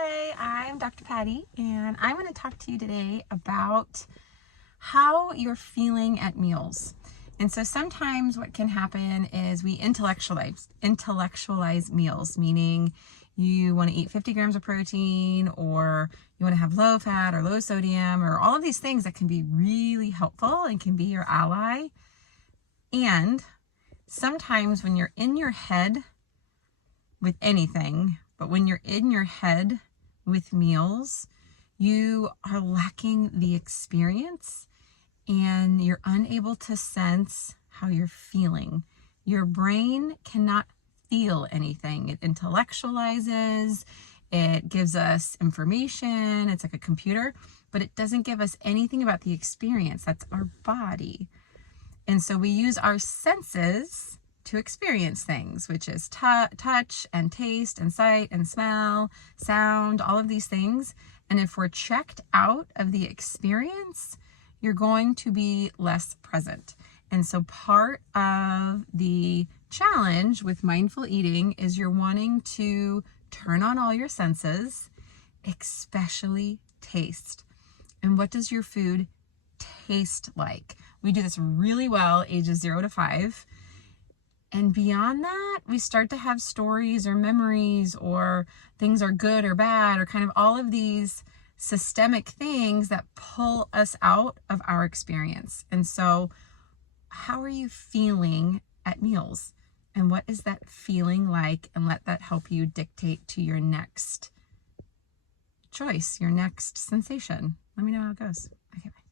Hi, I'm Dr. Patty, and I'm going to talk to you today about how you're feeling at meals. And so sometimes what can happen is we intellectualize meals, meaning you want to eat 50 grams of protein, or you want to have low fat or low sodium, or all of these things that can be really helpful and can be your ally. And sometimes when you're in your head with anything, but when you're in your head with meals, you are lacking the experience and you're unable to sense how you're feeling. Your brain cannot feel anything. It intellectualizes, it gives us information, it's like a computer, but it doesn't give us anything about the experience. That's our body. And so we use our senses to experience things, which is touch and taste and sight and smell, sound, all of these things. And if we're checked out of the experience, you're going to be less present. And so part of the challenge with mindful eating is you're wanting to turn on all your senses, especially taste. And what does your food taste like? We do this really well, ages 0 to 5. And beyond that, we start to have stories or memories, or things are good or bad, or kind of all of these systemic things that pull us out of our experience. And so how are you feeling at meals? And what is that feeling like? And let that help you dictate to your next choice, your next sensation. Let me know how it goes. Okay, bye.